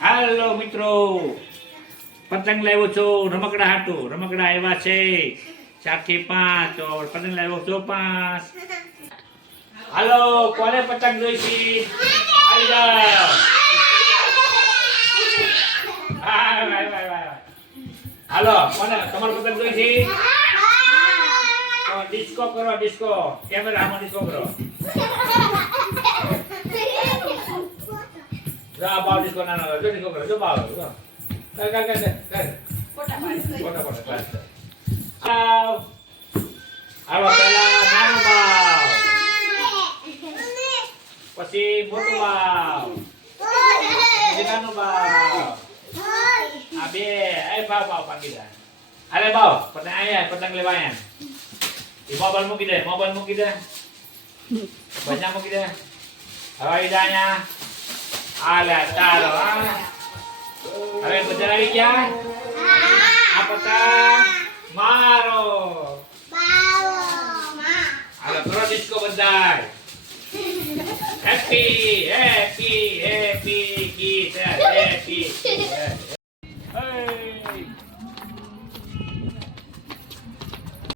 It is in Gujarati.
હાલો મિત્રો પતંગ લાવ્યો છો રમકડા હાટું રમકડા આવ્યા છે. ચારથી પાંચ પતંગ લાવ્યો છો પાંચ. હાલો કોને પતંગ જોઈશી? આવી જાઓ. હાલો કોને તમારો પતંગ જોઈશી? ડિસ્કો કરો ડિસ્કો. કેમેરામાં ડિસ્કો કરો. ફોટા ફોટા બસ આવ હાલો પહેલા નાનો બાવ પછી મોટો બાવ પછી નાનો બાવ આ બે એ બાવ બાવ પાકી જાય અરે બાવ પતંગ આયા પતંગ લેવા આયા એ મોબાઈલ મૂકી દે મોબાઈલ મૂકી દે બધા મૂકી દે હવે આવી જા અહીંયા આ તારો હવે બધા આવી ગયા આ પતા મારો. હાલો કરો ડિસ્કો બધાય. હેપી હેપી હેપી ગીત હેપી